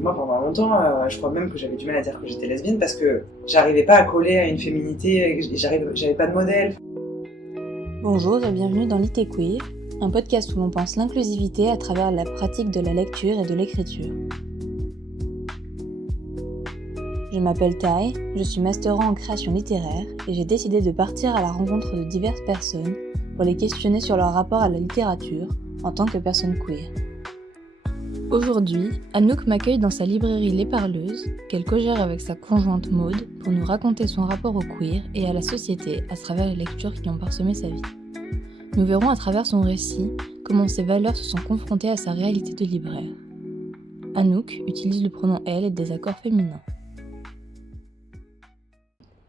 Moi, pendant longtemps, je crois même que j'avais du mal à dire que j'étais lesbienne parce que j'arrivais pas à coller à une féminité, j'avais pas de modèle. Bonjour et bienvenue dans Lit et Queer, un podcast où l'on pense l'inclusivité à travers la pratique de la lecture et de l'écriture. Je m'appelle Tai, je suis masterant en création littéraire et j'ai décidé de partir à la rencontre de diverses personnes pour les questionner sur leur rapport à la littérature en tant que personne queer. Aujourd'hui, Anouk m'accueille dans sa librairie Les Parleuses, qu'elle co-gère avec sa conjointe Maude pour nous raconter son rapport au queer et à la société à travers les lectures qui ont parsemé sa vie. Nous verrons à travers son récit comment ses valeurs se sont confrontées à sa réalité de libraire. Anouk utilise le pronom elle et des accords féminins.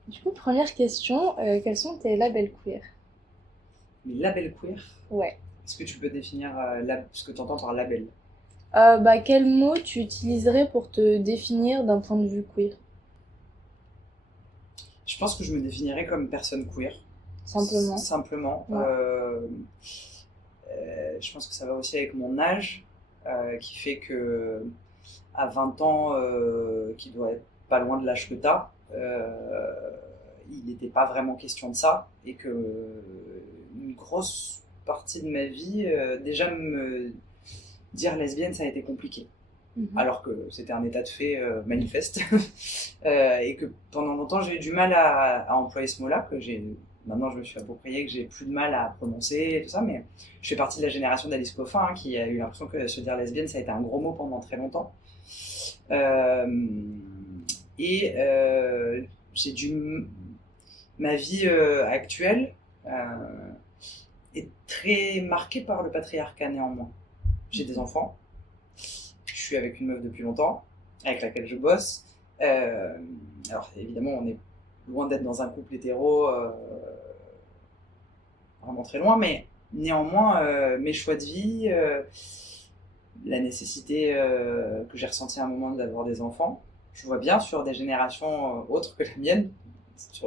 Du coup, première question, quels sont tes labels queer ? Les labels queer, Ouais. est-ce que tu peux définir ce que tu entends par label ? Quel mot tu utiliserais pour te définir d'un point de vue queer ? Je pense que je me définirais comme personne queer. Simplement. Simplement. Ouais. Je pense que ça va aussi avec mon âge, qui fait que à 20 ans, qui doit être pas loin de l'âge que tu as, il n'était pas vraiment question de ça, et que une grosse partie de ma vie, déjà me dire lesbienne, ça a été compliqué. Alors que c'était un état de fait manifeste. Et que pendant longtemps, j'ai eu du mal à employer ce mot-là, maintenant je me suis approprié, que j'ai plus de mal à prononcer et tout ça, mais je fais partie de la génération d'Alice Coffin, qui a eu l'impression que se dire lesbienne, ça a été un gros mot pendant très longtemps. Ma vie actuelle est très marquée par le patriarcat néanmoins. J'ai des enfants, je suis avec une meuf depuis longtemps, avec laquelle je bosse. Alors évidemment, on est loin d'être dans un couple hétéro, vraiment très loin, mais néanmoins, mes choix de vie, la nécessité que j'ai ressentie à un moment d'avoir des enfants, je vois bien sur des générations autres que la mienne,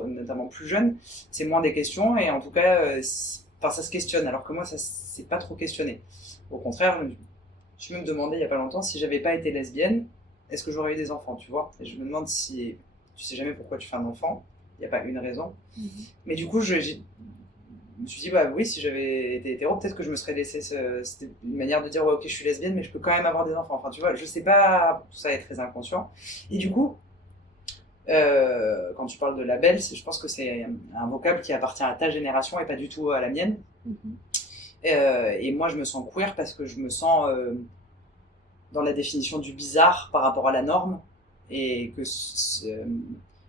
notamment plus jeunes, c'est moins des questions, et en tout cas, ça se questionne, alors que moi, ça c'est pas trop questionné. Au contraire, je me suis même demandé il y a pas longtemps si j'avais pas été lesbienne, est-ce que j'aurais eu des enfants, tu vois ? Et je me demande si tu sais jamais pourquoi tu fais un enfant, il n'y a pas une raison. Mais du coup, je me suis dit, bah oui, si j'avais été hétéro, peut-être que je me serais laissé. C'était une manière de dire, ouais, ok, je suis lesbienne, mais je peux quand même avoir des enfants. Enfin, tu vois, je sais pas, tout ça est très inconscient. Et du coup, quand tu parles de label, je pense que c'est un vocable qui appartient à ta génération et pas du tout à la mienne. Et moi, je me sens queer parce que je me sens dans la définition du bizarre par rapport à la norme, et que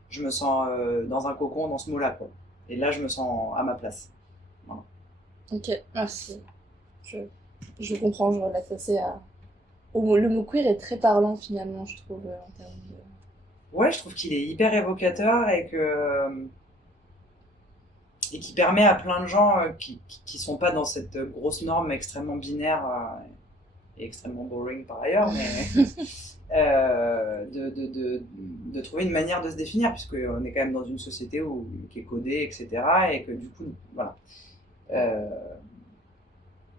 je me sens dans un cocon dans ce mot-là, quoi. Et là, je me sens à ma place. Voilà. Ok, merci. Je comprends, je relate assez à... Le mot queer est très parlant finalement, je trouve, en termes de... Ouais, je trouve qu'il est hyper évocateur et qui permet à plein de gens qui sont pas dans cette grosse norme extrêmement binaire et extrêmement boring par ailleurs, mais de trouver une manière de se définir, puisqu'on est quand même dans une société qui est codée, etc. Et que du coup, voilà.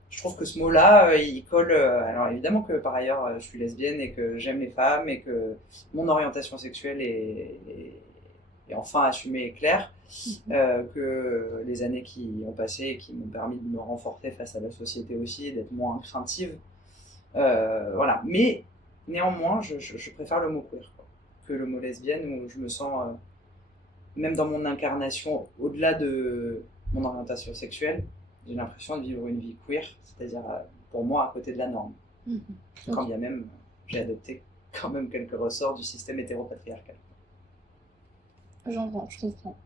Je trouve que ce mot-là, il colle. Alors évidemment que par ailleurs, je suis lesbienne et que j'aime les femmes et que mon orientation sexuelle est enfin assumée et claire. Que les années qui ont passé et qui m'ont permis de me renforcer face à la société aussi, d'être moins craintive. Voilà. Mais néanmoins, je préfère le mot queer que le mot lesbienne, où je me sens, même dans mon incarnation, au-delà de mon orientation sexuelle, j'ai l'impression de vivre une vie queer, c'est-à-dire pour moi à côté de la norme. Quand bien même j'ai adopté quand même quelques ressorts du système hétéropatriarcal. J'entends, je comprends.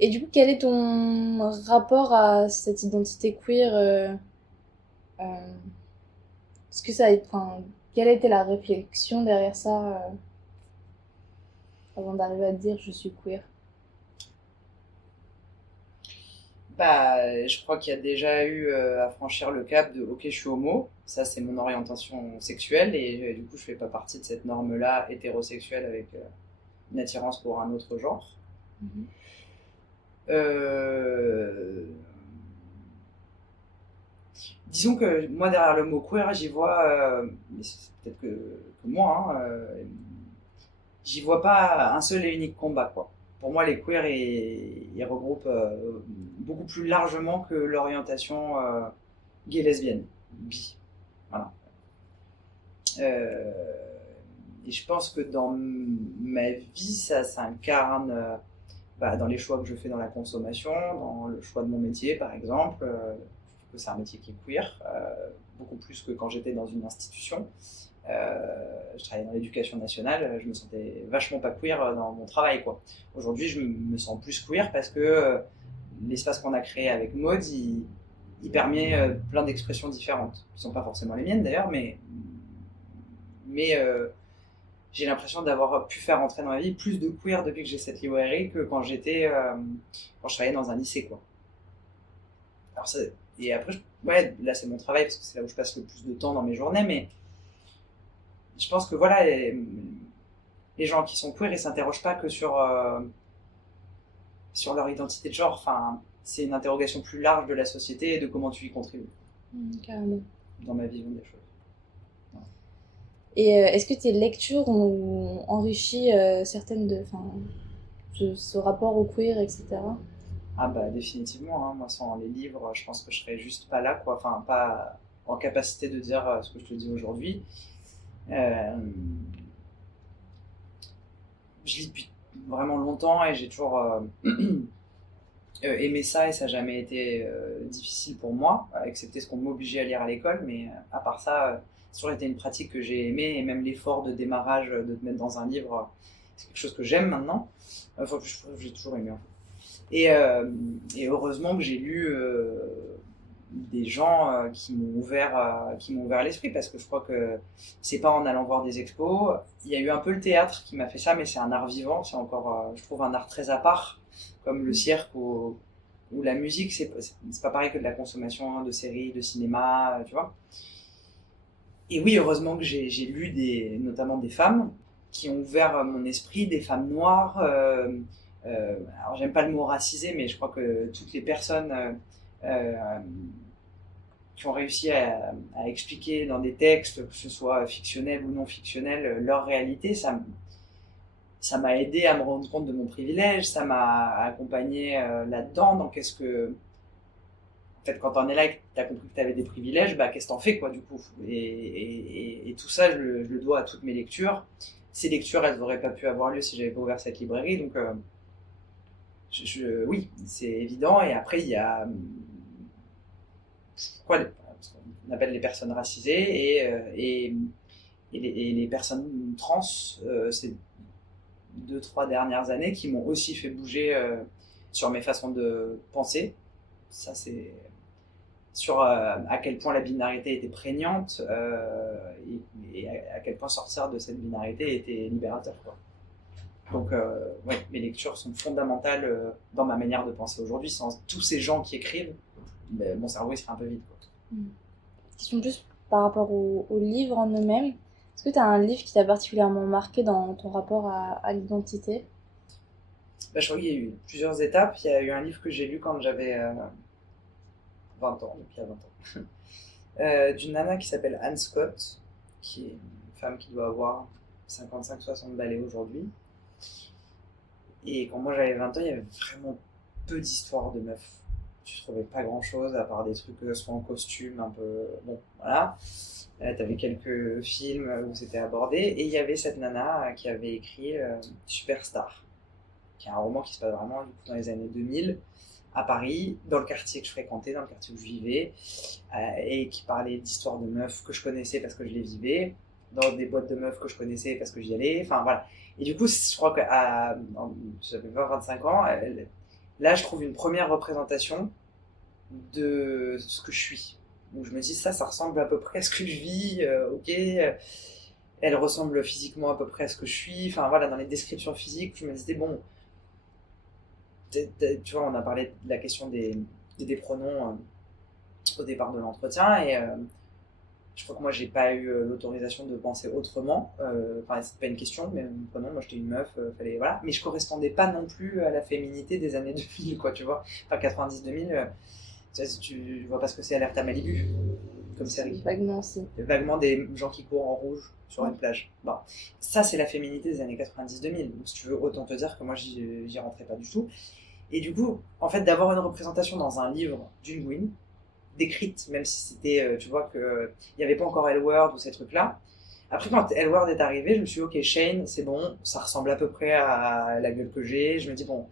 Et du coup, quel est ton rapport à cette identité queer Est-ce que ça a été, quelle a été la réflexion derrière ça avant d'arriver à dire je suis queer ? Bah, je crois qu'il y a déjà eu à franchir le cap de ok, je suis homo, ça c'est mon orientation sexuelle, et du coup je fais pas partie de cette norme-là hétérosexuelle avec une attirance pour un autre genre. disons que moi, derrière le mot queer, j'y vois, mais c'est peut-être que moi, j'y vois pas un seul et unique combat, quoi. Pour moi, les queers, ils regroupent beaucoup plus largement que l'orientation gay-lesbienne, bi. Voilà. Euh, et je pense que dans ma vie, ça s'incarne dans les choix que je fais dans la consommation, dans le choix de mon métier, par exemple. Je trouve que c'est un métier qui est queer, beaucoup plus que quand j'étais dans une institution. Je travaillais dans l'éducation nationale, je me sentais vachement pas queer dans mon travail, quoi. Aujourd'hui, je me sens plus queer parce que l'espace qu'on a créé avec Maud, il permet plein d'expressions différentes, qui sont pas forcément les miennes d'ailleurs, mais j'ai l'impression d'avoir pu faire entrer dans ma vie plus de queer depuis que j'ai cette librairie que quand quand je travaillais dans un lycée, quoi. Alors et après, ouais, là c'est mon travail parce que c'est là où je passe le plus de temps dans mes journées, mais je pense que voilà, les gens qui sont queer, ils s'interrogent pas que sur leur identité de genre. Enfin, c'est une interrogation plus large de la société et de comment tu y contribues. Carrément. Dans ma vision des choses. Et est-ce que tes lectures ont enrichi certaines ce rapport au queer, etc. Ah bah définitivement, hein. Moi sans les livres, je pense que je serais juste pas là, quoi. Enfin, pas en capacité de dire ce que je te dis aujourd'hui. Je lis depuis vraiment longtemps et j'ai toujours aimé ça et ça n'a jamais été difficile pour moi, excepté ce qu'on m'obligeait à lire à l'école, mais à part ça, ça a toujours été une pratique que j'ai aimée et même l'effort de démarrage de te mettre dans un livre, c'est quelque chose que j'aime maintenant. Enfin, j'ai toujours aimé en fait. Et heureusement que j'ai lu des gens qui m'ont ouvert l'esprit, parce que je crois que c'est pas en allant voir des expos. Il y a eu un peu le théâtre qui m'a fait ça, mais c'est un art vivant, c'est encore, je trouve, un art très à part, comme le cirque ou la musique. C'est pas pareil que de la consommation de séries, de cinéma, tu vois. Et oui, heureusement que j'ai lu notamment des femmes qui ont ouvert mon esprit, des femmes noires. Alors j'aime pas le mot racisé, mais je crois que toutes les personnes qui ont réussi à expliquer dans des textes, que ce soit fictionnel ou non fictionnel, leur réalité, ça m'a aidé à me rendre compte de mon privilège, ça m'a accompagné là-dedans. Donc en fait, quand t'en es là et que t'as compris que t'avais des privilèges, bah qu'est-ce que t'en fais, quoi, du coup. Et tout ça, je le dois à toutes mes lectures. Ces lectures, elles n'auraient pas pu avoir lieu si j'avais pas ouvert cette librairie, donc oui, c'est évident. Et après, il y a quoi on appelle les personnes racisées et les personnes trans, ces 2-3 dernières années qui m'ont aussi fait bouger sur mes façons de penser. Ça, c'est sur à quel point la binarité était prégnante et à quel point sortir de cette binarité était libérateur, quoi. Donc, ouais, mes lectures sont fondamentales dans ma manière de penser aujourd'hui. Sans tous ces gens qui écrivent, mon cerveau il serait un peu vide, quoi. Question plus par rapport aux livres en eux-mêmes. Est-ce que tu as un livre qui t'a particulièrement marqué dans ton rapport à l'identité ? Je crois qu'il y a eu plusieurs étapes. Il y a eu un livre que j'ai lu quand j'avais 20 ans, depuis à 20 ans, d'une nana qui s'appelle Anne Scott, qui est une femme qui doit avoir 55-60 balais aujourd'hui. Et quand moi j'avais 20 ans, il y avait vraiment peu d'histoires de meufs. Tu trouvais pas grand chose à part des trucs soit en costume, un peu. Bon, voilà. T'avais quelques films où c'était abordé. Et il y avait cette nana qui avait écrit Superstar, qui est un roman qui se passe vraiment du coup, dans les années 2000, à Paris, dans le quartier que je fréquentais, dans le quartier où je vivais, et qui parlait d'histoires de meufs que je connaissais parce que je les vivais, dans des boîtes de meufs que je connaissais parce que j'y allais. Enfin voilà. Et du coup, je crois que j'avais 20-25 ans, là je trouve une première représentation de ce que je suis. Où je me dis, ça ressemble à peu près à ce que je vis, ok. Elle ressemble physiquement à peu près à ce que je suis. Enfin voilà, dans les descriptions physiques, je me disais, bon, tu vois, on a parlé de la question des pronoms au départ de l'entretien, et je crois que moi j'ai pas eu l'autorisation de penser autrement. Enfin, c'est pas une question, mais mon pronom, moi j'étais une meuf, fallait, voilà. Mais je correspondais pas non plus à la féminité des années 2000, quoi, tu vois. Enfin, 90-2000, Tu vois pas ce que c'est Alerte à Malibu comme série? Vaguement, si. Vaguement des gens qui courent en rouge sur une plage. Bon. Ça, c'est la féminité des années 90-2000. Donc, si tu veux, autant te dire que moi, j'y rentrais pas du tout. Et du coup, en fait, d'avoir une représentation dans un livre d'une Gwyn, décrite, même si c'était, tu vois, il n'y avait pas encore L-Word ou ces trucs-là. Après, quand L-Word est arrivé, je me suis dit, ok, Shane, c'est bon, ça ressemble à peu près à la gueule que j'ai. Je me dis, bon,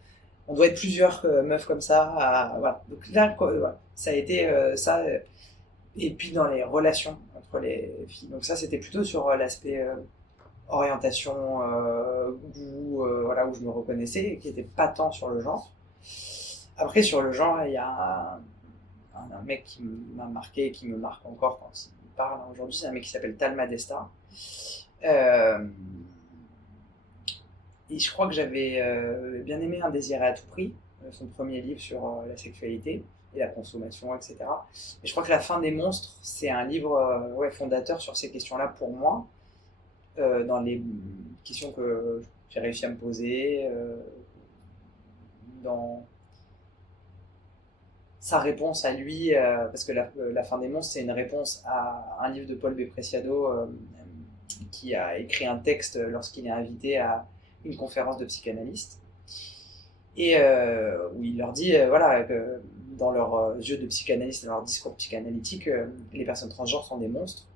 on doit être plusieurs meufs comme ça. Voilà. Donc là, voilà, ça a été ça. Et puis dans les relations entre les filles. Donc ça, c'était plutôt sur l'aspect orientation, goût, voilà, où je me reconnaissais, et qui n'était pas tant sur le genre. Après, sur le genre, il y a un mec qui m'a marqué, qui me marque encore quand il parle aujourd'hui, c'est un mec qui s'appelle Talma Desta. Et je crois que j'avais bien aimé Un désir à tout prix, son premier livre sur la sexualité et la consommation, etc. Et je crois que La fin des monstres, c'est un livre fondateur sur ces questions-là pour moi, dans les questions que j'ai réussi à me poser, dans sa réponse à lui, parce que la fin des monstres, c'est une réponse à un livre de Paul B. Preciado, qui a écrit un texte lorsqu'il est invité à une conférence de psychanalystes, et où il leur dit, voilà, que dans leurs yeux de psychanalyste, dans leur discours psychanalytique, les personnes transgenres sont des monstres,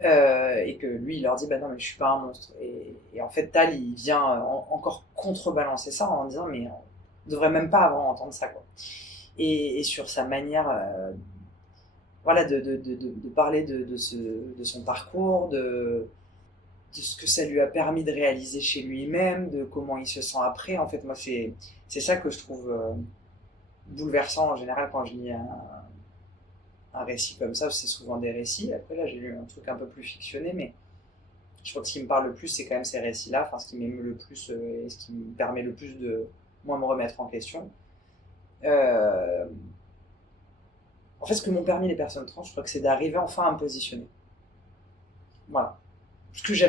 et que lui, il leur dit, bah non, mais je suis pas un monstre. Et en fait, Tal, il vient encore contrebalancer ça en disant, mais on devrait même pas avoir à entendre ça, quoi. Et sur sa manière, voilà, de parler de son parcours, de ce que ça lui a permis de réaliser chez lui-même, de comment il se sent après. En fait, moi, c'est ça que je trouve bouleversant en général quand je lis un récit comme ça. C'est souvent des récits. Après, là, j'ai lu un truc un peu plus fictionné, mais je crois que ce qui me parle le plus, c'est quand même ces récits-là. Enfin, ce qui m'émeut le plus et ce qui me permet le plus de, moi, me remettre en question. En fait, ce que m'ont permis les personnes trans, je crois que c'est d'arriver enfin à me positionner. Voilà. Ce que je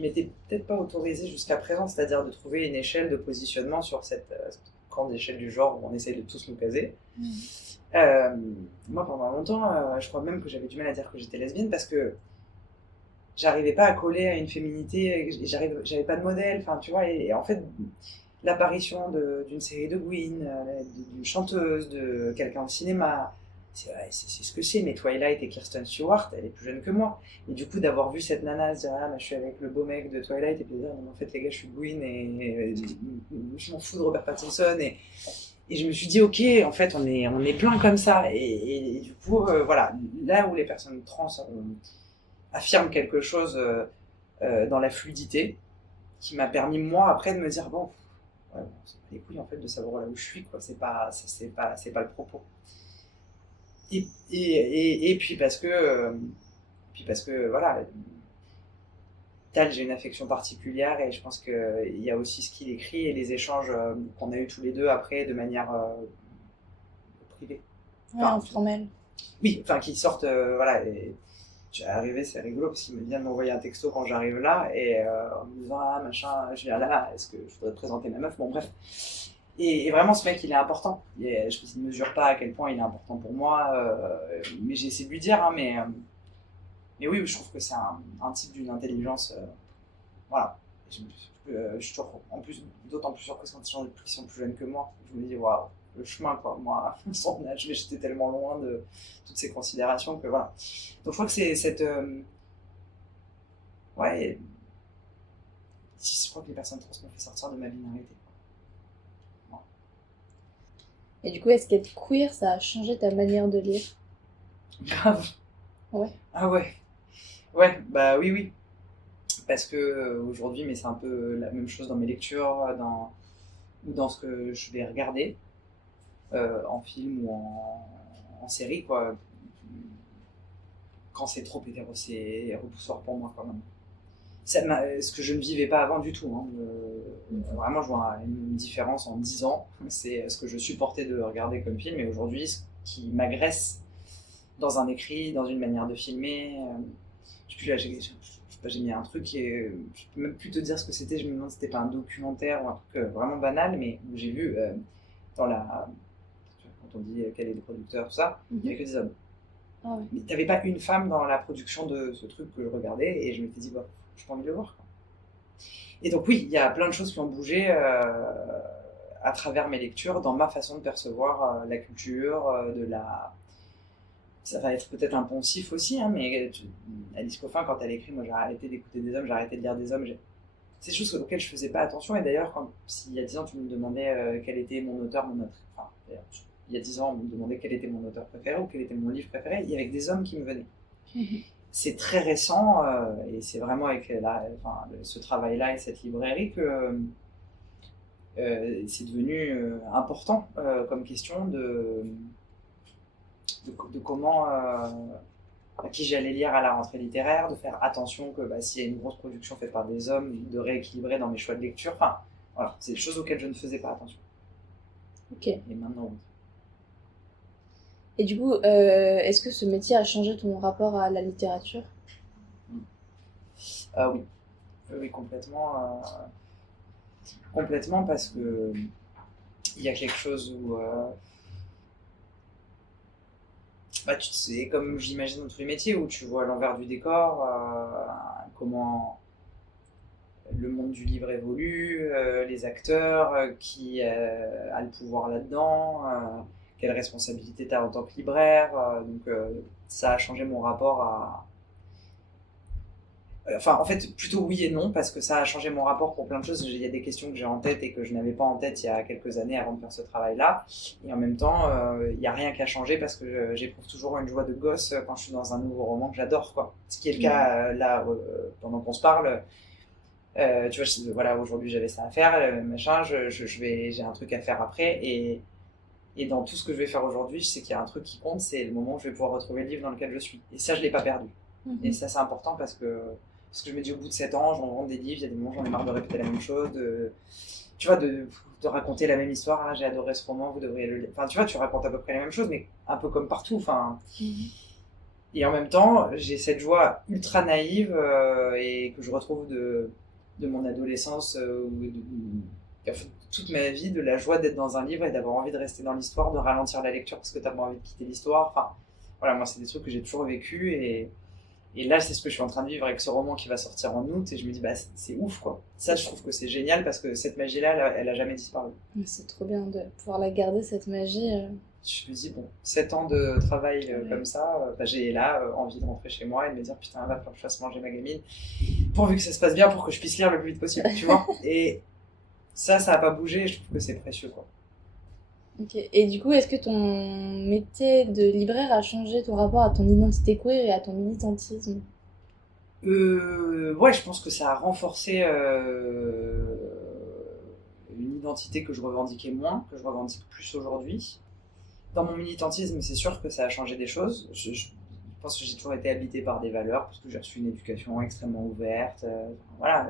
m'étais peut-être pas autorisé jusqu'à présent, c'est-à-dire de trouver une échelle de positionnement sur cette grande échelle du genre où on essaye de tous nous caser. Moi, pendant longtemps, je crois même que j'avais du mal à dire que j'étais lesbienne parce que j'arrivais pas à coller à une féminité, j'avais pas de modèle, enfin, tu vois, et en fait, l'apparition d'une série de Gwyn, d'une chanteuse, de quelqu'un au cinéma, c'est ce que c'est, mais Twilight et Kirsten Stewart, elle est plus jeune que moi. Et du coup, d'avoir vu cette nana se dire, ah, bah, je suis avec le beau mec de Twilight, et puis dire, non, en fait, les gars, je suis Gwyn, et je m'en fous de Robert Pattinson, et je me suis dit, ok, en fait, on est plein comme ça. Et du coup, voilà, là où les personnes trans affirment quelque chose dans la fluidité, qui m'a permis, moi, après, de me dire, bon, ouais, bon, c'est pas les couilles, en fait, de savoir là où je suis, quoi. C'est pas le propos. Et puis parce que voilà, Tal, j'ai une affection particulière et je pense qu'il y a aussi ce qu'il écrit et les échanges qu'on a eu tous les deux après de manière privée. Enfin, informelle. Oui, enfin qui sortent, voilà. Et arrivé, c'est rigolo parce qu'il vient de m'envoyer un texto quand j'arrive là et en me disant ah machin, je viens là, est-ce que je voudrais te présenter ma meuf, bon bref. Et vraiment, ce mec, il est important. Je ne mesure pas à quel point il est important pour moi, mais j'ai essayé de lui dire. Hein, mais oui, je trouve que c'est un type d'une intelligence. Voilà. Je suis toujours, d'autant plus surprise quand les gens sont plus jeunes que moi. Je me dis, waouh, le chemin, quoi. Moi, son âge, mais j'étais tellement loin de toutes ces considérations que voilà. Donc, je crois que c'est cette. Ouais. Je crois que les personnes trans m'ont fait sortir de ma binarité. Et du coup, est-ce qu'être queer, ça a changé ta manière de lire? Grave. Ouais. Ah ouais. Ouais, bah oui. Parce que aujourd'hui, mais c'est un peu la même chose dans mes lectures, ou dans ce que je vais regarder, en film ou en série, quoi. Quand c'est trop hétéro, c'est repoussoir pour moi, quand même. Ce que je ne vivais pas avant du tout. Hein. Vraiment, je vois une différence en 10 ans. C'est ce que je supportais de regarder comme film. Et aujourd'hui, ce qui m'agresse dans un écrit, dans une manière de filmer. J'ai mis un truc et je peux même plus te dire ce que c'était. Je me demande si c'était pas un documentaire ou un truc vraiment banal, mais où j'ai vu quand on dit quel est le producteur, tout ça, il n'y avait que des hommes. Ah ouais. Mais tu n'avais pas une femme dans la production de ce truc que je regardais, et je m'étais dit, bah, j'ai pas envie de le voir, quoi. Et donc oui, il y a plein de choses qui ont bougé à travers mes lectures, dans ma façon de percevoir la culture, ça va être peut-être un poncif aussi, hein, mais Alice Coffin, quand elle écrit, moi j'ai arrêté d'écouter des hommes, j'ai arrêté de lire des hommes. C'est des choses auxquelles je faisais pas attention. Et d'ailleurs, s'il y a 10 ans, tu me demandais quel était mon auteur, mon auteur. Enfin, il y a 10 ans, on me demandait quel était mon auteur préféré ou quel était mon livre préféré, il y avait que des hommes qui me venaient. C'est très récent, et c'est vraiment avec ce travail-là et cette librairie que c'est devenu important comme question de comment à qui j'allais lire à la rentrée littéraire, de faire attention que s'il y a une grosse production faite par des hommes, de rééquilibrer dans mes choix de lecture. Enfin, voilà, c'est des choses auxquelles je ne faisais pas attention. Ok. Et maintenant, oui. Et du coup, est-ce que ce métier a changé ton rapport à la littérature ? Oui. Oui, complètement. Complètement, parce que il y a quelque chose où... tu sais, comme j'imagine dans tous les métiers, où tu vois l'envers du décor, comment le monde du livre évolue, les acteurs, qui a le pouvoir là-dedans, quelle responsabilité tu as en tant que libraire. Donc ça a changé mon rapport à... Enfin, en fait, plutôt oui et non, parce que ça a changé mon rapport pour plein de choses. Il y a des questions que j'ai en tête et que je n'avais pas en tête il y a quelques années avant de faire ce travail-là. Et en même temps, il n'y a rien qui a changé parce que j'éprouve toujours une joie de gosse quand je suis dans un nouveau roman que j'adore, quoi. Ce qui est le cas là, pendant qu'on se parle. Tu vois, voilà, aujourd'hui j'avais ça à faire, machin, j'ai un truc à faire après. Et dans tout ce que je vais faire aujourd'hui, je sais qu'il y a un truc qui compte, c'est le moment où je vais pouvoir retrouver le livre dans lequel je suis. Et ça, je ne l'ai pas perdu. Et ça, c'est important parce que je me dis au bout de 7 ans, j'en vends des livres, il y a des moments j'en ai marre de répéter la même chose, tu vois, de raconter la même histoire. Ah, j'ai adoré ce roman, vous devriez le lire. Enfin, tu vois, tu racontes à peu près la même chose, mais un peu comme partout. Enfin, et en même temps, j'ai cette joie ultra naïve et que je retrouve de mon adolescence, toute ma vie, de la joie d'être dans un livre et d'avoir envie de rester dans l'histoire, de ralentir la lecture parce que t'as pas envie de quitter l'histoire. Enfin, voilà, moi, c'est des trucs que j'ai toujours vécu et là, c'est ce que je suis en train de vivre avec ce roman qui va sortir en août, et je me dis, c'est ouf, quoi. Ça, je trouve que c'est génial parce que cette magie-là, elle a jamais disparu. C'est trop bien de pouvoir la garder, cette magie. Je me dis, bon, 7 ans de travail comme ça, j'ai là envie de rentrer chez moi et de me dire, putain, va falloir que je fasse manger ma gamine, pourvu que ça se passe bien pour que je puisse lire le plus vite possible, tu vois. Et ça a pas bougé, et je trouve que c'est précieux, quoi. Ok. Et du coup, est-ce que ton métier de libraire a changé ton rapport à ton identité queer et à ton militantisme ? Ouais, je pense que ça a renforcé une identité que je revendiquais moins, que je revendique plus aujourd'hui. Dans mon militantisme, c'est sûr que ça a changé des choses. Je pense que j'ai toujours été habité par des valeurs, parce que j'ai reçu une éducation extrêmement ouverte. Voilà.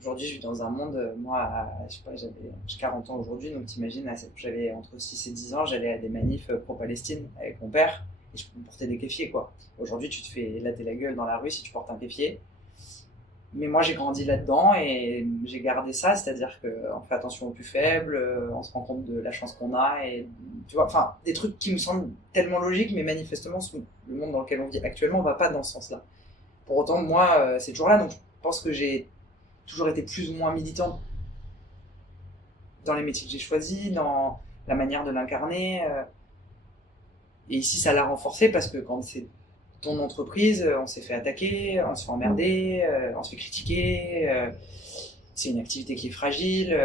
Aujourd'hui, je vis dans un monde, moi, je sais pas, j'ai 40 ans aujourd'hui, donc t'imagines, j'avais entre 6 et 10 ans, j'allais à des manifs pro-Palestine avec mon père, et je portais des kéfiers, quoi. Aujourd'hui, tu te fais latter la gueule dans la rue si tu portes un kéfier. Mais moi, j'ai grandi là-dedans et j'ai gardé ça, c'est-à-dire qu'on fait attention aux plus faibles, on se rend compte de la chance qu'on a, et tu vois, enfin, des trucs qui me semblent tellement logiques, mais manifestement, le monde dans lequel on vit actuellement va pas dans ce sens-là. Pour autant, moi, c'est toujours là, donc je pense que j'ai toujours été plus ou moins militante dans les métiers que j'ai choisis, dans la manière de l'incarner. Et ici, ça l'a renforcé parce que quand c'est ton entreprise, on s'est fait attaquer, on se fait emmerder, on se fait critiquer. C'est une activité qui est fragile.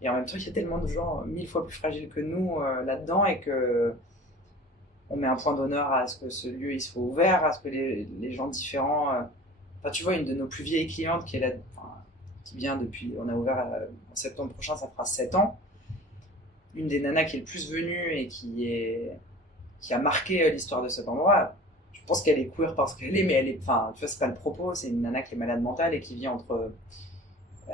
Et en même temps, il y a tellement de gens 1000 fois plus fragiles que nous là-dedans et que on met un point d'honneur à ce que ce lieu il soit ouvert, à ce que les gens différents... Enfin, tu vois, une de nos plus vieilles clientes qui est là, qui vient depuis, on a ouvert en septembre prochain, ça fera 7 ans. Une des nanas qui est le plus venue et qui a marqué l'histoire de cet endroit. Je pense qu'elle est queer parce qu'elle est, mais elle est, enfin, tu vois, c'est pas le propos. C'est une nana qui est malade mentale et qui vit entre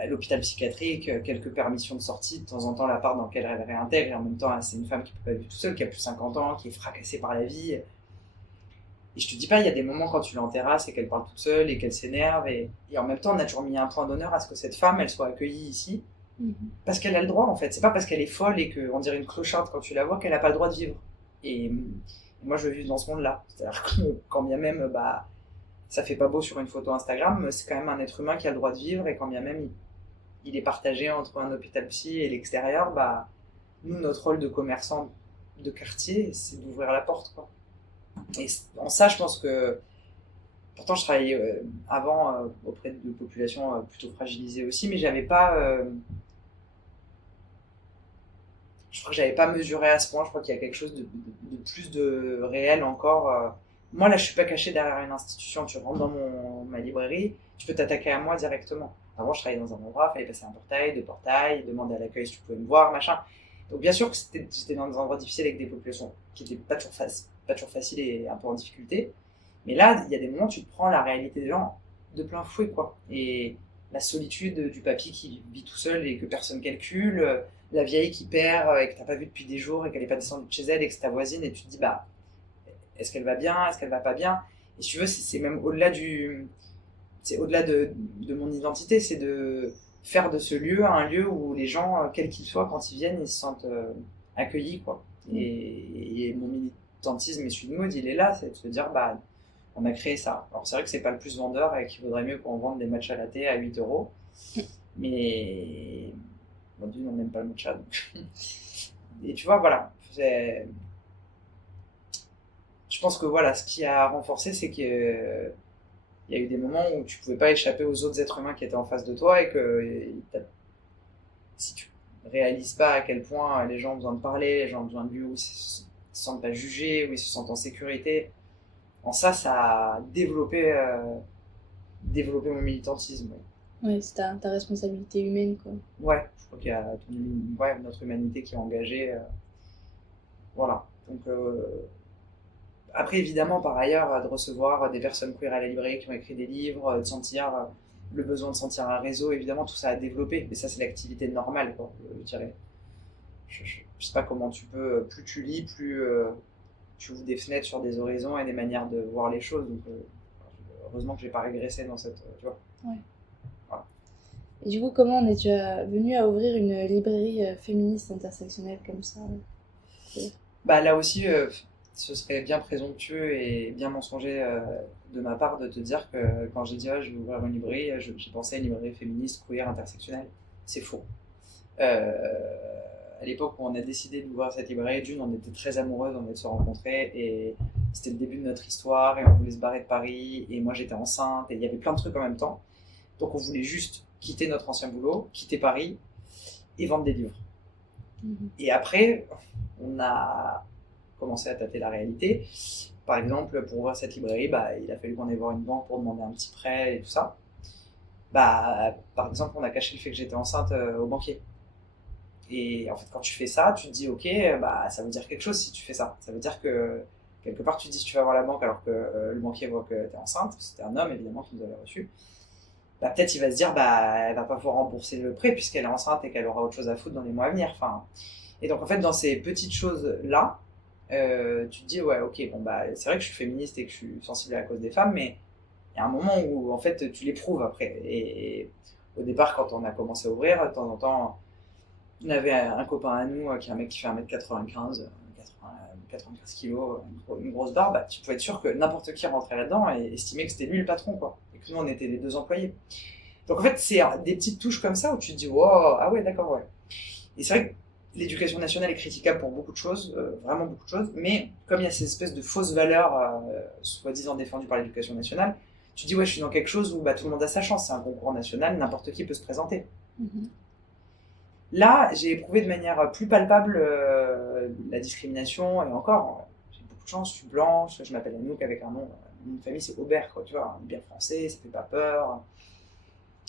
l'hôpital psychiatrique, quelques permissions de sortie, de temps en temps l'appart dans lequel elle réintègre, et en même temps, c'est une femme qui peut pas vivre toute seule, qui a plus de 50 ans, qui est fracassée par la vie. Et je te dis pas, il y a des moments quand tu l'es en terrasse et qu'elle parle toute seule et qu'elle s'énerve. Et en même temps, on a toujours mis un point d'honneur à ce que cette femme, elle soit accueillie ici, Parce qu'elle a le droit, en fait. C'est pas parce qu'elle est folle et qu'on dirait une clocharde quand tu la vois qu'elle n'a pas le droit de vivre. Et moi, je veux vivre dans ce monde-là. C'est-à-dire que quand bien même, ça fait pas beau sur une photo Instagram, c'est quand même un être humain qui a le droit de vivre, et quand bien même il est partagé entre un hôpital psy et l'extérieur, nous, notre rôle de commerçant de quartier, c'est d'ouvrir la porte, quoi. Et en ça, je pense que... Pourtant, je travaillais avant auprès de populations plutôt fragilisées aussi, mais j'avais pas... je crois que j'avais pas mesuré à ce point. Je crois qu'il y a quelque chose de plus de réel encore. Moi, là, je suis pas caché derrière une institution. Tu rentres dans ma librairie, tu peux t'attaquer à moi directement. Avant, je travaillais dans un endroit, il fallait passer un portail, deux portails, demander à l'accueil si tu pouvais me voir, machin. Donc, bien sûr que j'étais dans des endroits difficiles avec des populations qui étaient pas toujours faciles et un peu en difficulté. Mais là, il y a des moments où tu te prends la réalité des gens de plein fouet, quoi. Et la solitude du papy qui vit tout seul et que personne calcule, la vieille qui perd et que t'as pas vu depuis des jours et qu'elle est pas descendue de chez elle et que c'est ta voisine, et tu te dis, est-ce qu'elle va bien, est-ce qu'elle va pas bien? Et si tu veux, c'est même au-delà c'est au-delà de mon identité, c'est de faire de ce lieu un lieu où les gens, quels qu'ils soient, quand ils viennent, ils se sentent accueillis, quoi. Et mon militantisme et celui de Maud, il est là, c'est de se dire, on a créé ça. Alors c'est vrai que c'est pas le plus vendeur et qu'il vaudrait mieux qu'on vende des matchs à latte à 8€, mais bon, Dieu, on n'aime pas le matcha, donc. Et tu vois, voilà, je pense que voilà, ce qui a renforcé, c'est que il y a eu des moments où tu pouvais pas échapper aux autres êtres humains qui étaient en face de toi, et que si tu réalises pas à quel point les gens ont besoin de parler, les gens ont besoin de lieux où ils se sentent pas jugés, où ils se sentent en sécurité, en ça a développé mon militantisme. Ouais, c'est ta responsabilité humaine, quoi. Ouais, je crois qu'il y a notre humanité qui est engagée. Voilà. Donc, après, évidemment, par ailleurs, de recevoir des personnes queer à la librairie qui ont écrit des livres, de sentir le besoin de sentir un réseau, évidemment, tout ça a développé. Mais ça, c'est l'activité normale, quoi, je dirais. Je sais pas comment tu peux, plus tu lis, plus tu ouvres des fenêtres sur des horizons et des manières de voir les choses. Donc, heureusement que j'ai pas régressé dans cette, tu vois. Ouais. Voilà. Et du coup, comment en es-tu venu à ouvrir une librairie féministe intersectionnelle comme ça? Là aussi, ce serait bien présomptueux et bien mensonger de ma part de te dire que quand j'ai dit je vais ouvrir une librairie, j'ai pensé à une librairie féministe, queer, intersectionnelle. C'est faux. À l'époque où on a décidé d'ouvrir cette librairie, d'une, on était très amoureuses, on venait de se rencontrer, et c'était le début de notre histoire, et on voulait se barrer de Paris, et moi j'étais enceinte, et il y avait plein de trucs en même temps. Donc on voulait juste quitter notre ancien boulot, quitter Paris, et vendre des livres. Et après, on a commencé à tâter la réalité. Par exemple, pour ouvrir cette librairie, il a fallu qu'on aille voir une banque pour demander un petit prêt et tout ça. Par exemple, on a caché le fait que j'étais enceinte au banquier. Et en fait, quand tu fais ça, tu te dis, ok, ça veut dire quelque chose si tu fais ça. Ça veut dire que, quelque part, tu te dis, si tu vas voir la banque alors que le banquier voit que tu es enceinte, c'était un homme évidemment qui nous avait reçu, peut-être il va se dire, elle va pas pouvoir rembourser le prêt puisqu'elle est enceinte et qu'elle aura autre chose à foutre dans les mois à venir. Enfin, et donc en fait, dans ces petites choses-là, tu te dis, ouais, ok, c'est vrai que je suis féministe et que je suis sensible à la cause des femmes, mais il y a un moment où en fait tu l'éprouves après. Et au départ, quand on a commencé à ouvrir, de temps en temps, on avait un copain à nous qui est un mec qui fait 1m95, 95 kilos, une grosse barbe. Tu pouvais être sûr que n'importe qui rentrait là-dedans et estimait que c'était lui le patron, quoi. Et que nous, on était les deux employés. Donc en fait, c'est des petites touches comme ça où tu te dis, wow, ah ouais, d'accord, ouais. Et c'est vrai que l'éducation nationale est critiquable pour beaucoup de choses, vraiment beaucoup de choses, mais comme il y a ces espèces de fausses valeurs soi-disant défendues par l'éducation nationale, tu te dis, ouais, je suis dans quelque chose où tout le monde a sa chance, c'est un concours national, n'importe qui peut se présenter. Là, j'ai éprouvé de manière plus palpable la discrimination, et encore, j'ai beaucoup de chance, je suis blanche, je m'appelle Anouk avec un nom de famille, c'est Aubert, quoi, tu vois, un bien français, ça fait pas peur.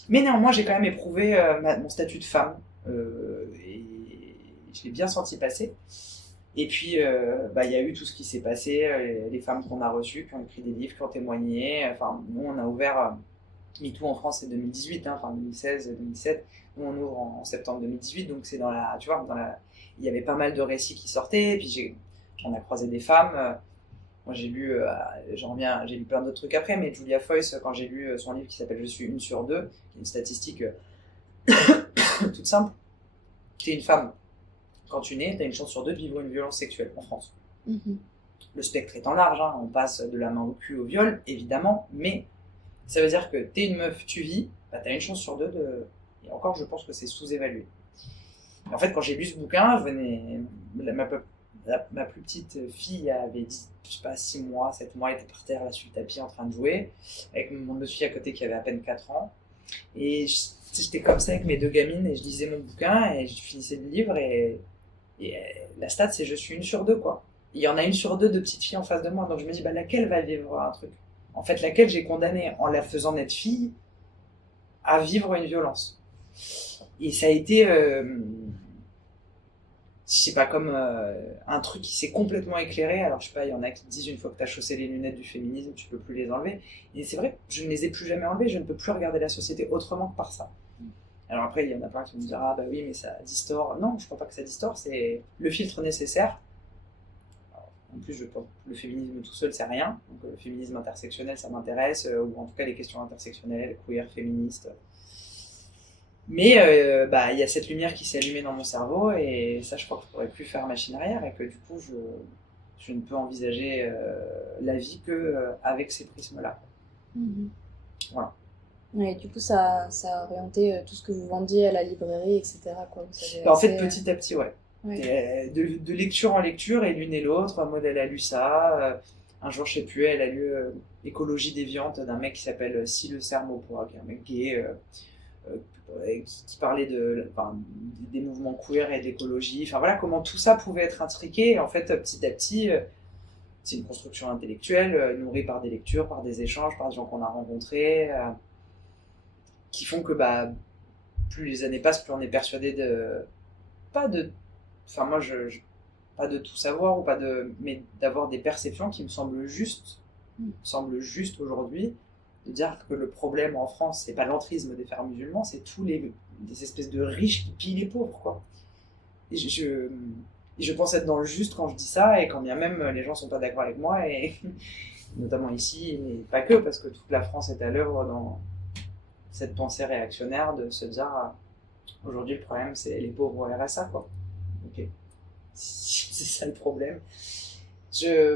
Mais néanmoins, j'ai quand même éprouvé mon statut de femme, et je l'ai bien senti passer. Et puis, il y a eu tout ce qui s'est passé, les femmes qu'on a reçues, qui ont écrit des livres, qui ont témoigné. Enfin, nous, on a ouvert MeToo en France, c'est 2018, enfin 2016, 2017. Nous, on ouvre en septembre 2018, donc c'est il y avait pas mal de récits qui sortaient. Et puis, on a croisé des femmes. Moi, j'ai lu plein d'autres trucs après, mais Julia Foyce, quand j'ai lu son livre qui s'appelle Je suis une sur deux, qui est une statistique toute simple. T'es une femme, quand tu nais, t'as une chance sur 2 de vivre une violence sexuelle en France. Le spectre étant large, hein, on passe de la main au cul au viol, évidemment, mais ça veut dire que t'es une meuf, tu vis, bah t'as une chance sur 2 de... Et encore, je pense que c'est sous-évalué. En fait, quand j'ai lu ce bouquin, ma plus petite fille avait dit, je sais pas, 6 mois, 7 mois, elle était par terre là sur le tapis en train de jouer, avec mon autre fille à côté qui avait à peine 4 ans. Et j'étais comme ça avec mes 2 gamines et je lisais mon bouquin et je finissais le livre et la stat c'est je suis 1 sur 2 quoi. Il y en a 1 sur 2 de petites filles en face de moi, donc je me dis bah laquelle va vivre un truc. En fait, laquelle j'ai condamnée en la faisant naître fille à vivre une violence. Et ça a été, je sais pas, comme un truc qui s'est complètement éclairé. Alors je sais pas, il y en a qui disent une fois que t'as chaussé les lunettes du féminisme, tu peux plus les enlever. Et c'est vrai, je ne les ai plus jamais enlevées, je ne peux plus regarder la société autrement que par ça. Alors après, il y en a plein qui vont me dire ah bah oui mais ça distord. Non, je crois pas que ça distord, c'est le filtre nécessaire. En plus, je pense que le féminisme tout seul, c'est rien. Donc, le féminisme intersectionnel, ça m'intéresse, ou en tout cas les questions intersectionnelles, queer, féministes. Mais il y a cette lumière qui s'est allumée dans mon cerveau, et ça, je crois que je ne pourrais plus faire machine arrière, et que du coup, je ne peux envisager la vie qu'avec ces prismes-là. Voilà. Et du coup, ça a orienté tout ce que vous vendiez à la librairie, etc. Quoi. En fait, petit à petit, ouais. De lecture en lecture, et l'une et l'autre. Maud, elle a lu ça. Un jour, je sais plus, elle a lu Écologie déviante d'un mec qui s'appelle Si le Sermopois, qui est un mec gay qui parlait des mouvements queer et d'écologie. Enfin voilà, comment tout ça pouvait être intriqué. Et en fait, petit à petit, c'est une construction intellectuelle nourrie par des lectures, par des échanges, par des gens qu'on a rencontrés, qui font que plus les années passent, plus on est persuadé pas de tout savoir mais d'avoir des perceptions qui me semblent justes aujourd'hui, de dire que le problème en France c'est pas l'entrisme des frères musulmans, c'est tous des espèces de riches qui pillent les pauvres quoi. Et je pense être dans le juste quand je dis ça, et quand bien même les gens sont pas d'accord avec moi, et notamment ici, mais pas que, parce que toute la France est à l'œuvre dans cette pensée réactionnaire de se dire aujourd'hui le problème c'est les pauvres au RSA quoi. Ok, c'est ça le problème.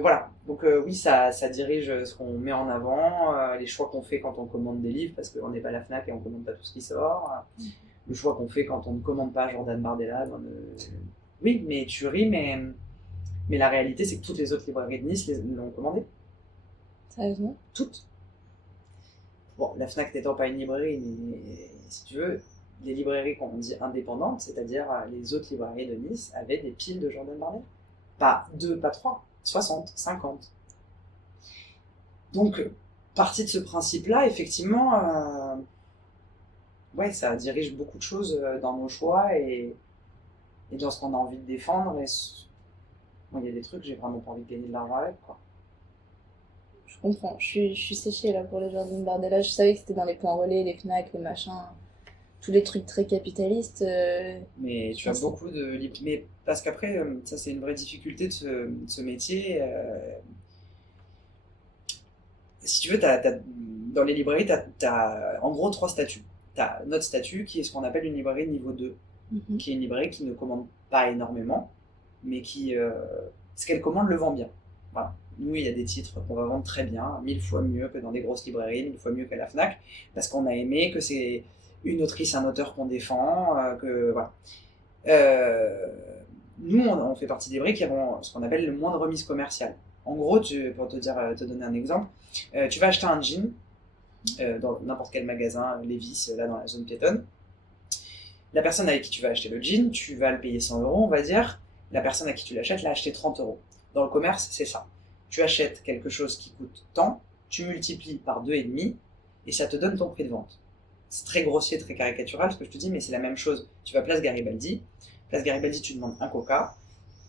Voilà, donc oui, ça dirige ce qu'on met en avant, les choix qu'on fait quand on commande des livres, parce qu'on n'est pas la Fnac et on commande pas tout ce qui sort, le choix qu'on fait quand on ne commande pas Jordan Bardella Oui, mais tu ris, mais la réalité c'est que toutes les autres librairies de Nice l'ont commandé. Sérieusement ? Toutes. Bon, la Fnac n'étant pas une librairie, mais si tu veux, les librairies qu'on dit indépendantes, c'est-à-dire les autres librairies de Nice, avaient des piles de Jordan Bardella. Pas 2, pas 3, 60, 50. Donc, partie de ce principe-là, effectivement, ça dirige beaucoup de choses dans nos choix et dans ce qu'on a envie de défendre. Il y a des trucs, j'ai vraiment pas envie de gagner de l'argent avec, quoi. Je comprends, je suis séchée là pour les Jordan Bardella. Je savais que c'était dans les points relais, les Fnac, les machins, tous les trucs très capitalistes. Mais tu as beaucoup de... Mais parce qu'après, ça c'est une vraie difficulté de ce métier. Si tu veux, dans les librairies, tu as en gros 3 statuts. Tu as notre statut qui est ce qu'on appelle une librairie niveau 2, qui est une librairie qui ne commande pas énormément, mais qui, ce qu'elle commande le vend bien. Voilà. Nous, il y a des titres qu'on va vendre très bien, 1000 fois mieux que dans des grosses librairies, 1000 fois mieux qu'à la Fnac, parce qu'on a aimé, que c'est une autrice, un auteur qu'on défend, que voilà. Nous, on fait partie des librairies qui avons ce qu'on appelle le moins de remise commerciale. En gros, pour te donner un exemple, tu vas acheter un jean dans n'importe quel magasin, Levi's, là dans la zone piétonne. La personne avec qui tu vas acheter le jean, tu vas le payer 100 €, on va dire. La personne à qui tu l'achètes l'a acheté 30 €. Dans le commerce, c'est ça. Tu achètes quelque chose qui coûte tant, tu multiplies par 2,5 et ça te donne ton prix de vente. C'est très grossier, très caricatural ce que je te dis, mais c'est la même chose. Tu vas Place Garibaldi. Place Garibaldi, tu demandes un coca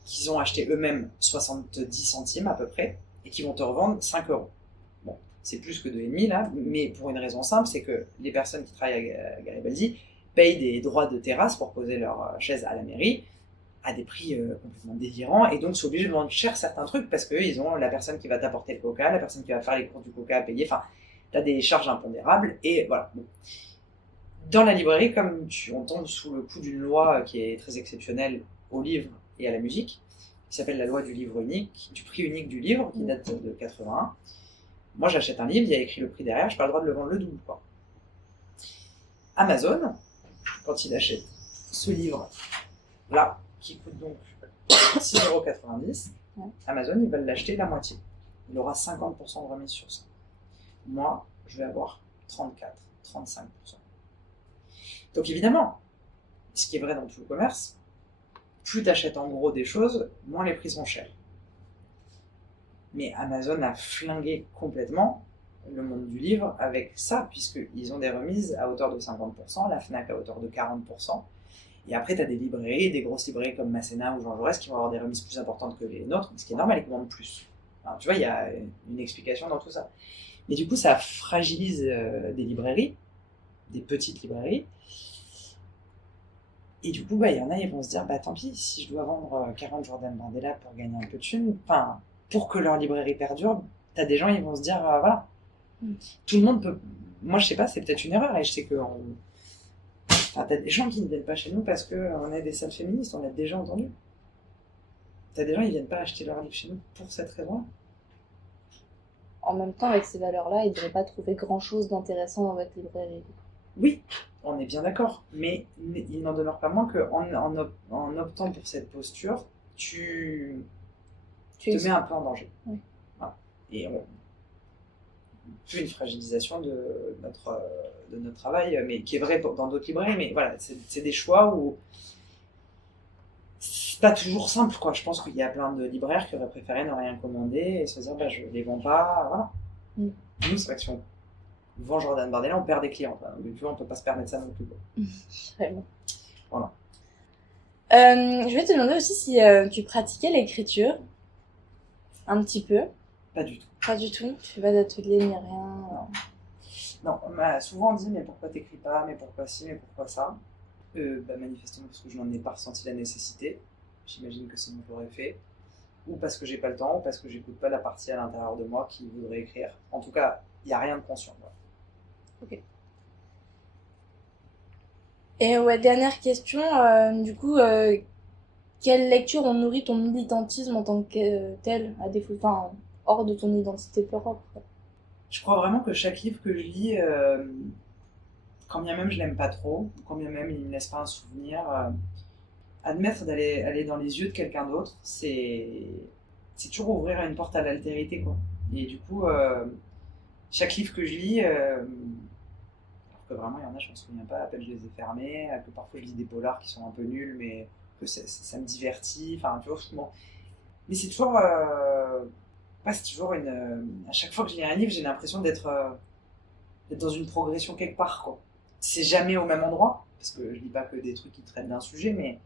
qu'ils ont acheté eux-mêmes 70 centimes à peu près et qui vont te revendre 5 €. Bon, c'est plus que 2,5 là, mais pour une raison simple, c'est que les personnes qui travaillent à Garibaldi payent des droits de terrasse pour poser leur chaise à la mairie à des prix complètement délirants, et donc sont obligés de vendre cher certains trucs parce qu'ils ont la personne qui va t'apporter le coca, la personne qui va faire les cours du coca à payer, enfin, t'as des charges impondérables, et voilà. Bon. Dans la librairie, comme on tombe sous le coup d'une loi qui est très exceptionnelle au livre et à la musique, qui s'appelle la loi du livre unique, du prix unique du livre, qui date de 81. Moi, j'achète un livre, il y a écrit le prix derrière, je n'ai pas le droit de le vendre le double, quoi. Amazon, quand il achète ce livre-là, qui coûte donc 6,90 €, Amazon, ils veulent l'acheter la moitié. Il aura 50% de remise sur ça. Moi, je vais avoir 34, 35%. Donc évidemment, ce qui est vrai dans tout le commerce, plus tu achètes en gros des choses, moins les prix sont chers. Mais Amazon a flingué complètement le monde du livre avec ça, puisqu'ils ont des remises à hauteur de 50%, la Fnac à hauteur de 40%. Et après, tu as des librairies, des grosses librairies comme Masséna ou Jean Jaurès qui vont avoir des remises plus importantes que les nôtres, ce qui est normal, ils commandent plus. Alors, tu vois, il y a une explication dans tout ça. Mais du coup, ça fragilise des librairies, des petites librairies. Et du coup, il y en a, ils vont se dire, tant pis, si je dois vendre 40 Jordan Bardella pour gagner un peu de thunes, pour que leur librairie perdure, t'as des gens, ils vont se dire, voilà. Tout le monde peut... Moi, je sais pas, c'est peut-être une erreur, et je sais que... t'as des gens qui ne viennent pas chez nous parce qu'on est des salles féministes, on l'a déjà entendu. T'as des gens, ils viennent pas acheter leur livre chez nous pour cette raison-là. En même temps, avec ces valeurs-là, ils ne devraient pas trouver grand-chose d'intéressant dans votre librairie. Oui, on est bien d'accord, mais il n'en demeure pas moins qu'en optant pour cette posture, tu te mets un peu en danger. Oui. Voilà. Et plus une fragilisation de notre travail, mais qui est vrai dans d'autres librairies, mais voilà, c'est des choix où c'est pas toujours simple, quoi. Je pense qu'il y a plein de libraires qui auraient préféré ne rien commander et se dire, je les vends pas, voilà. Nous, c'est vrai que si on vend Jordan Bardella, on perd des clients. Mais tu vois, on peut pas se permettre ça non plus. Vraiment. Voilà. Je vais te demander aussi si tu pratiquais l'écriture. Un petit peu. Pas du tout. Pas du tout. Tu fais pas d'atelier ni rien. Non, on m'a souvent dit, mais pourquoi t'écris pas, mais pourquoi ci, mais pourquoi ça. Manifestement parce que je n'en ai pas ressenti la nécessité. J'imagine que sinon je l'aurais fait. Ou parce que j'ai pas le temps, ou parce que j'écoute pas la partie à l'intérieur de moi qui voudrait écrire. En tout cas, il n'y a rien de conscient. Voilà. Ok. Et dernière question, du coup, quelle lecture ont nourri ton militantisme en tant que tel, à défaut, hors de ton identité propre? Je crois vraiment que chaque livre que je lis, quand bien même je l'aime pas trop, quand bien même il me laisse pas un souvenir, admettre aller dans les yeux de quelqu'un d'autre, c'est toujours ouvrir une porte à l'altérité, quoi. Et du coup, chaque livre que je lis, alors que vraiment il y en a, je m'en souviens pas, à peine je les ai fermés, que parfois je lis des polars qui sont un peu nuls, mais que ça me divertit, tu vois, bon. Mais c'est toujours, c'est toujours à chaque fois que je lis un livre, j'ai l'impression d'être dans une progression quelque part, quoi. C'est jamais au même endroit, parce que je lis pas que des trucs qui traitent d'un sujet, mais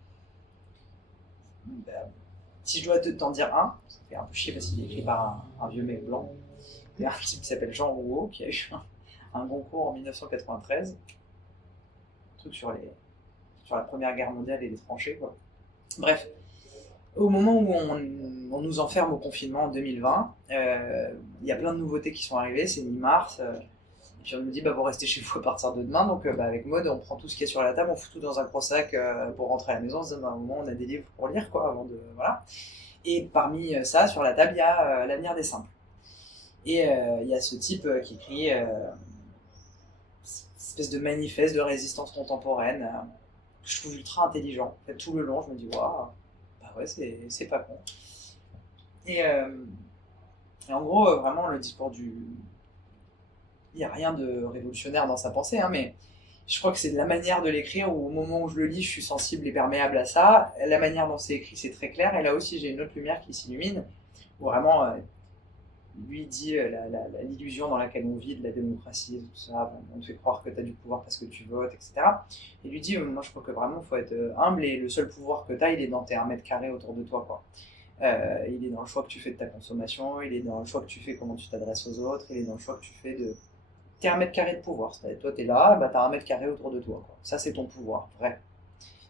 si je dois t'en dire un, ça fait un peu chier parce qu'il est écrit par un vieux mec blanc. Il y a un type qui s'appelle Jean Rouault qui a eu un concours en 1993, un truc sur la Première Guerre mondiale et les tranchées, quoi. Bref, au moment où on nous enferme au confinement en 2020, il y a plein de nouveautés qui sont arrivées, c'est mi-mars, et puis on nous dit vous restez chez vous à partir de demain, donc avec Maud on prend tout ce qui est sur la table, on fout tout dans un gros sac pour rentrer à la maison, on se dit à un moment on a des livres pour lire, quoi, avant de... Voilà. Et parmi ça, sur la table, il y a L'avenir des simples. Et il y a ce type qui écrit une espèce de manifeste de résistance contemporaine que je trouve ultra intelligent. En fait, tout le long, je me dis waouh, ouais, c'est pas con. Et en gros, vraiment, le discours il n'y a rien de révolutionnaire dans sa pensée, mais je crois que c'est de la manière de l'écrire où au moment où je le lis, je suis sensible et perméable à ça. La manière dont c'est écrit, c'est très clair. Et là aussi, j'ai une autre lumière qui s'illumine, où vraiment, lui dit l'illusion dans laquelle on vit, de la démocratie, tout ça. On te fait croire que tu as du pouvoir parce que tu votes, etc. Et lui dit, moi je crois que vraiment, il faut être humble et le seul pouvoir que tu as, il est dans tes 1 mètre carré autour de toi, quoi. Il est dans le choix que tu fais de ta consommation, il est dans le choix que tu fais comment tu t'adresses aux autres, il est dans le choix que tu fais de... T'es 1 mètre carré de pouvoir, c'est-à-dire toi t'es là, t'as 1 mètre carré autour de toi, quoi. Ça c'est ton pouvoir vrai.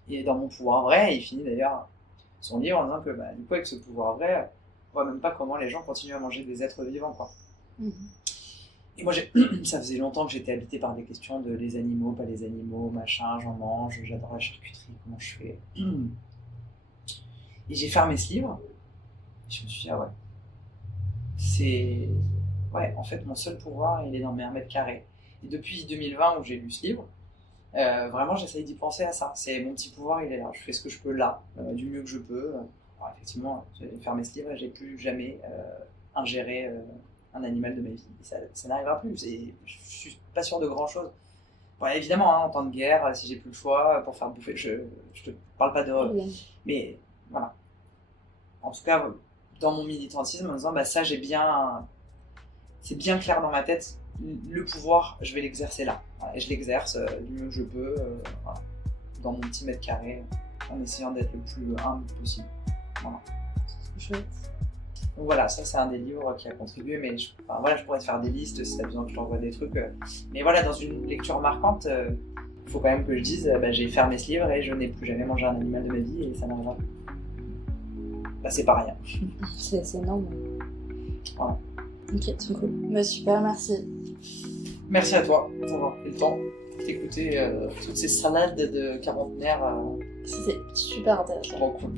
Et dans mon pouvoir vrai, il finit d'ailleurs son livre en disant que du coup avec ce pouvoir vrai, on voit même pas comment les gens continuent à manger des êtres vivants, quoi. Et moi, ça faisait longtemps que j'étais habité par des questions de les animaux, pas les animaux, machin, j'en mange, j'adore la charcuterie, comment je fais. Et j'ai fermé ce livre. Et je me suis dit, ah ouais, c'est... Ouais, en fait, mon seul pouvoir, il est dans mes 1 mètre carré. Et depuis 2020, où j'ai lu ce livre, vraiment, j'essaye d'y penser à ça. C'est mon petit pouvoir, il est là. Je fais ce que je peux là, du mieux que je peux. Alors, effectivement, j'ai fermé ce livre et j'ai plus jamais ingéré un animal de ma vie. Et ça n'arrivera plus. Je suis pas sûr de grand chose. Bon, évidemment, hein, en temps de guerre, si j'ai plus le choix pour faire bouffer, je te parle pas de. Mais voilà. En tout cas, dans mon militantisme, en disant, bah ça, c'est bien clair dans ma tête. Le pouvoir, je vais l'exercer là. Voilà, et je l'exerce du mieux que je peux, voilà, dans mon petit mètre carré, en essayant d'être le plus humble possible. Voilà. C'est chouette. Donc voilà, ça c'est un des livres qui a contribué, mais je pourrais te faire des listes si tu as besoin que je t'envoie des trucs. Mais voilà, dans une lecture marquante, il faut quand même que je dise, j'ai fermé ce livre et je n'ai plus jamais mangé un animal de ma vie et ça n'arrivera plus. Bah c'est pas rien. C'est énorme. Voilà. Ok, trop cool. Bah super, merci. Merci à toi d'avoir pris le temps d'écouter toutes ces salades de quarantenaires. C'était super intéressant. Trop cool.